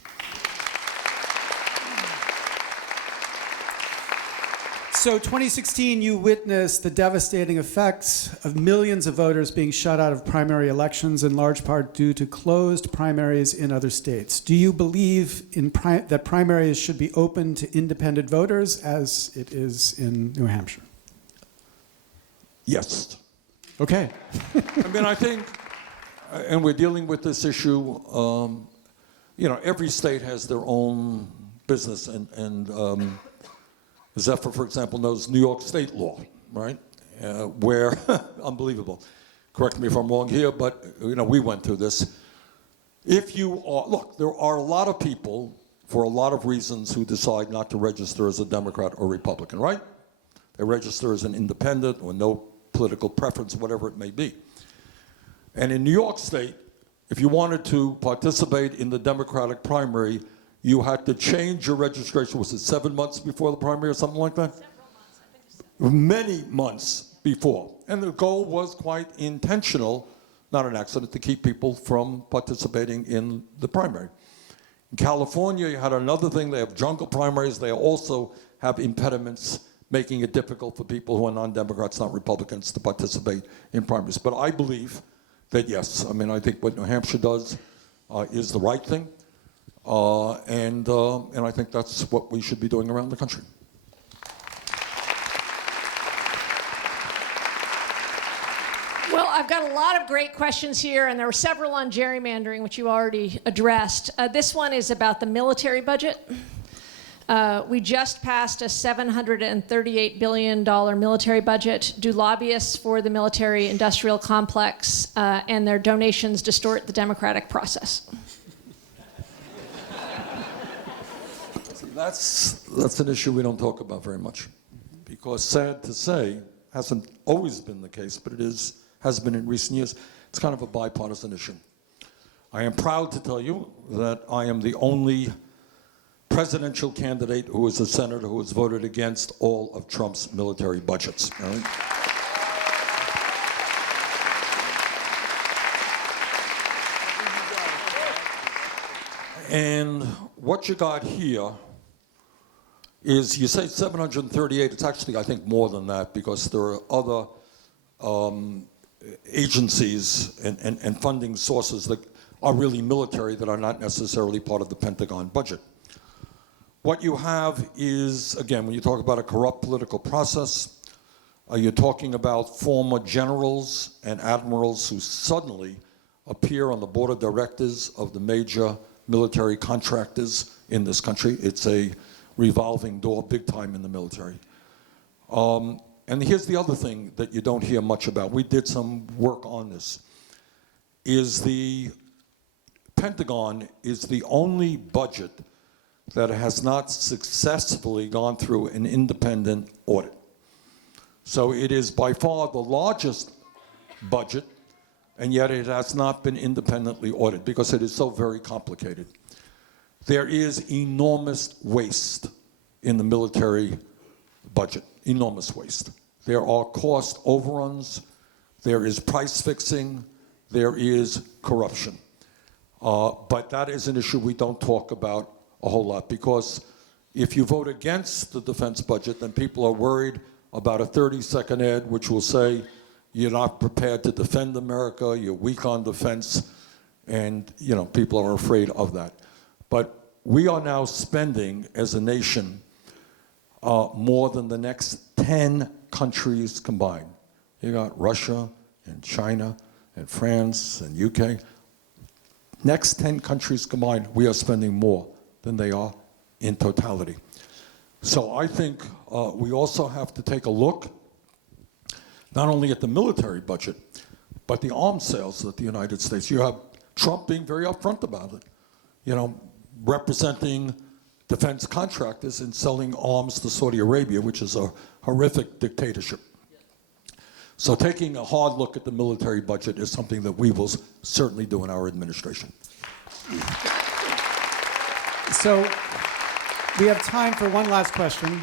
So 2016, you witnessed the devastating effects of millions of voters being shut out of primary elections, in large part due to closed primaries in other states. Do you believe that primaries should be open to independent voters, as it is in New Hampshire? Yes. Okay. I mean, I think, and we're dealing with this issue, every state has their own business, and Zephyr, for example, knows New York state law, right? Where, unbelievable. Correct me if I'm wrong here, but we went through this. If you are, look, there are a lot of people, for a lot of reasons, who decide not to register as a Democrat or Republican, right? They register as an independent or no political preference, whatever it may be. And in New York State, if you wanted to participate in the Democratic primary, you had to change your registration. Was it 7 months before the primary or something like that? Several months, I think it's several. Many months before. And the goal was quite intentional, not an accident, to keep people from participating in the primary. In California, you had another thing. They have jungle primaries. They also have impediments making it difficult for people who are non-Democrats, not Republicans, to participate in primaries. But I believe that, yes, I mean, I think what New Hampshire does is the right thing. And I think that's what we should be doing around the country. Well, I've got a lot of great questions here, and there were several on gerrymandering, which you already addressed. This one is about the military budget. We just passed a $738 billion military budget. Do lobbyists for the military-industrial complex and their donations distort the democratic process? That's an issue we don't talk about very much, because sad to say, hasn't always been the case, but has been in recent years. It's kind of a bipartisan issue. I am proud to tell you that I am the only presidential candidate who is a senator who has voted against all of Trump's military budgets. All right? And what you got here is, you say 738, it's actually, I think, more than that, because there are other agencies and funding sources that are really military that are not necessarily part of the Pentagon budget. What you have is, again, when you talk about a corrupt political process, you're talking about former generals and admirals who suddenly appear on the board of directors of the major military contractors in this country. It's a revolving door, big time in the military. And here's the other thing that you don't hear much about. We did some work on this. Is the Pentagon is the only budget that has not successfully gone through an independent audit. So it is by far the largest budget, and yet it has not been independently audited because it is so very complicated. There is enormous waste in the military budget, enormous waste. There are cost overruns, there is price fixing, there is corruption. But that is an issue we don't talk about a whole lot, because if you vote against the defense budget, then people are worried about a 30-second ad which will say you're not prepared to defend America, you're weak on defense, and people are afraid of that. But we are now spending, as a nation, more than the next 10 countries combined. You got Russia and China and France and UK. Next 10 countries combined, we are spending more than they are in totality. So I think we also have to take a look not only at the military budget, but the arms sales that the United States. You have Trump being very upfront about it, representing defense contractors and selling arms to Saudi Arabia, which is a horrific dictatorship. So taking a hard look at the military budget is something that we will certainly do in our administration. So we have time for one last question.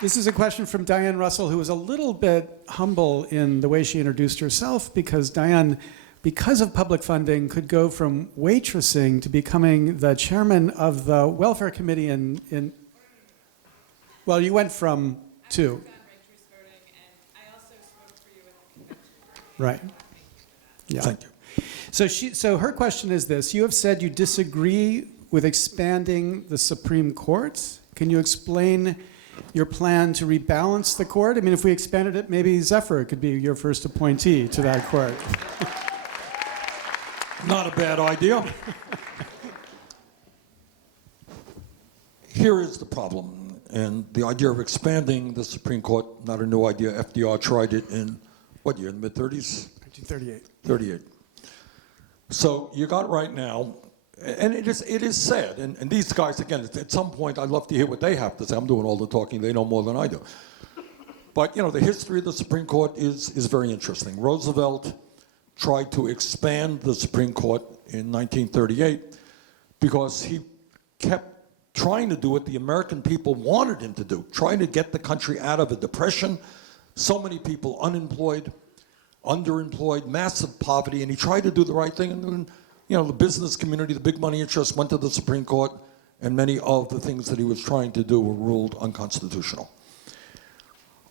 This is a question from Diane Russell, who was a little bit humble in the way she introduced herself, because Diane, because of public funding, could go from waitressing to becoming the chairman of the welfare committee in well, you went from to. Right. Yeah. Thank you. So her question is this: you have said you disagree with expanding the Supreme Court. Can you explain your plan to rebalance the court? I mean, if we expanded it, maybe Zephyr could be your first appointee to that court. Not a bad idea. Here is the problem, and the idea of expanding the Supreme Court, not a new idea. FDR tried it in, what year, in the mid-30s? 1938. 38. So you got right now, and it is sad, and these guys, again, at some point, I'd love to hear what they have to say. I'm doing all the talking. They know more than I do. But, you know, the history of the Supreme Court is very interesting. Roosevelt tried to expand the Supreme Court in 1938 because he kept trying to do what the American people wanted him to do, trying to get the country out of a depression. So many people unemployed, underemployed, massive poverty, and he tried to do the right thing. And then, you know, the business community, the big money interests went to the Supreme Court, and many of the things that he was trying to do were ruled unconstitutional.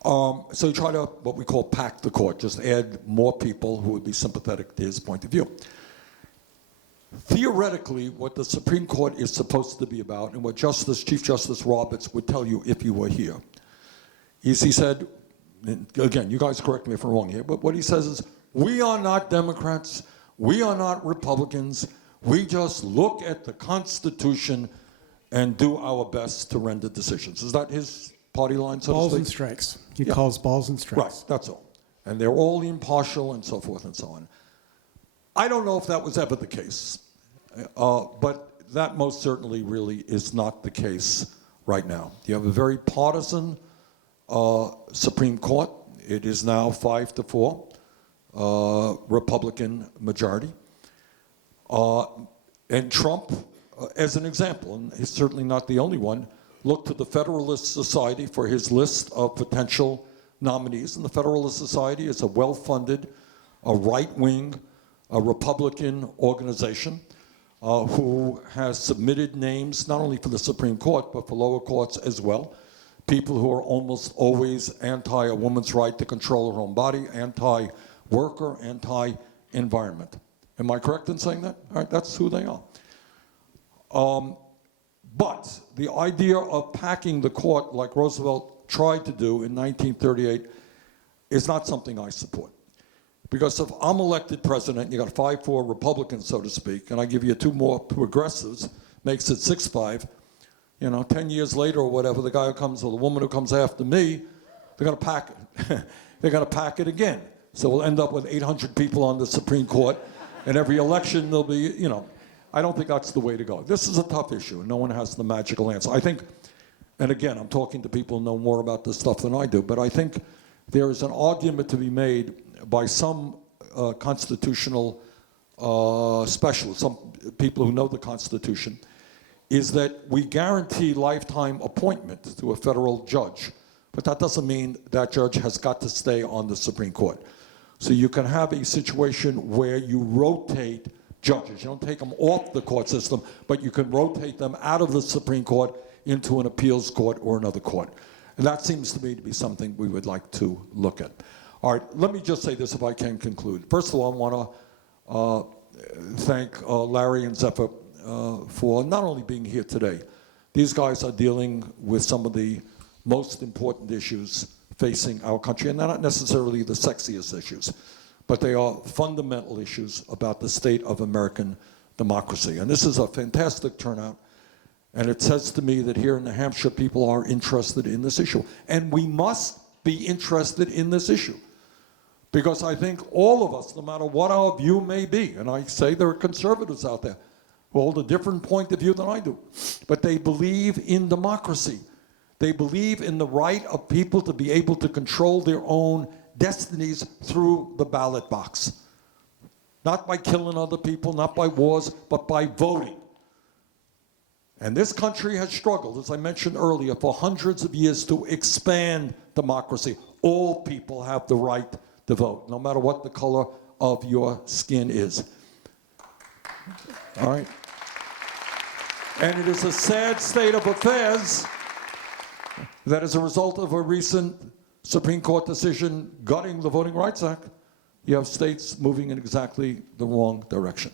So he tried to, what we call, pack the court, just add more people who would be sympathetic to his point of view. Theoretically, what the Supreme Court is supposed to be about, and what Chief Justice Roberts would tell you if you were here, is he said, and again, you guys correct me if I'm wrong here, but what he says is, we are not Democrats, we are not Republicans, we just look at the Constitution and do our best to render decisions. Is that his party line, so to speak? Balls and strikes. He calls balls and strikes. Right, that's all. And they're all impartial and so forth and so on. I don't know if that was ever the case, but that most certainly really is not the case right now. You have a very partisan Supreme Court. It is now 5-4, Republican majority. And Trump, as an example, and he's certainly not the only one, looked to the Federalist Society for his list of potential nominees. And the Federalist Society is a well-funded, a right-wing, a Republican organization who has submitted names not only for the Supreme Court, but for lower courts as well. People who are almost always anti a woman's right to control her own body, anti-worker, anti-environment. Am I correct in saying that? All right, that's who they are. But the idea of packing the court like Roosevelt tried to do in 1938 is not something I support. Because if I'm elected president, you got 5-4 Republicans, so to speak, and I give you 2 more progressives, makes it 6-5, you know, 10 years later or whatever, the guy who comes, or the woman who comes after me, they're gonna pack it. They're gonna pack it again. So we'll end up with 800 people on the Supreme Court, and every election there'll be, you know, I don't think that's the way to go. This is a tough issue, and no one has the magical answer. I think, and again, I'm talking to people who know more about this stuff than I do, but I think there is an argument to be made by some constitutional specialists, some people who know the Constitution, is that we guarantee lifetime appointment to a federal judge, but that doesn't mean that judge has got to stay on the Supreme Court. So you can have a situation where you rotate judges. You don't take them off the court system, but you can rotate them out of the Supreme Court into an appeals court or another court. And that seems to me to be something we would like to look at. All right, let me just say this if I can conclude. First of all, I want to thank Larry and Zephyr for not only being here today. These guys are dealing with some of the most important issues facing our country, and they're not necessarily the sexiest issues, but they are fundamental issues about the state of American democracy. And this is a fantastic turnout, and it says to me that here in New Hampshire, people are interested in this issue. And we must be interested in this issue. Because I think all of us, no matter what our view may be, and I say there are conservatives out there who hold a different point of view than I do, but they believe in democracy. They believe in the right of people to be able to control their own destinies through the ballot box. Not by killing other people, not by wars, but by voting. And this country has struggled, as I mentioned earlier, for hundreds of years to expand democracy. All people have the right to vote, no matter what the color of your skin is. All right? And it is a sad state of affairs that as a result of a recent Supreme Court decision gutting the Voting Rights Act, you have states moving in exactly the wrong direction.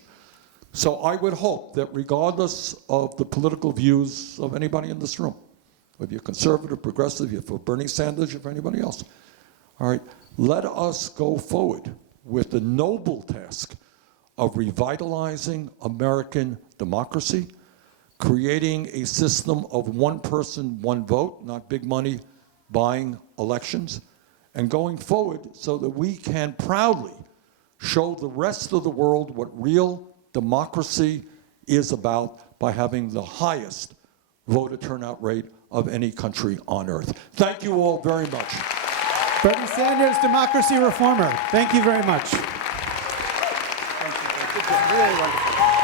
So I would hope that regardless of the political views of anybody in this room, whether you're conservative, progressive, you're for Bernie Sanders, you're for anybody else. All right, let us go forward with the noble task of revitalizing American democracy, creating a system of one person, one vote, not big money buying elections, and going forward so that we can proudly show the rest of the world what real democracy is about by having the highest voter turnout rate of any country on earth. Thank you all very much. Bernie Sanders, democracy reformer. Thank you very much. Thank you. Really wonderful.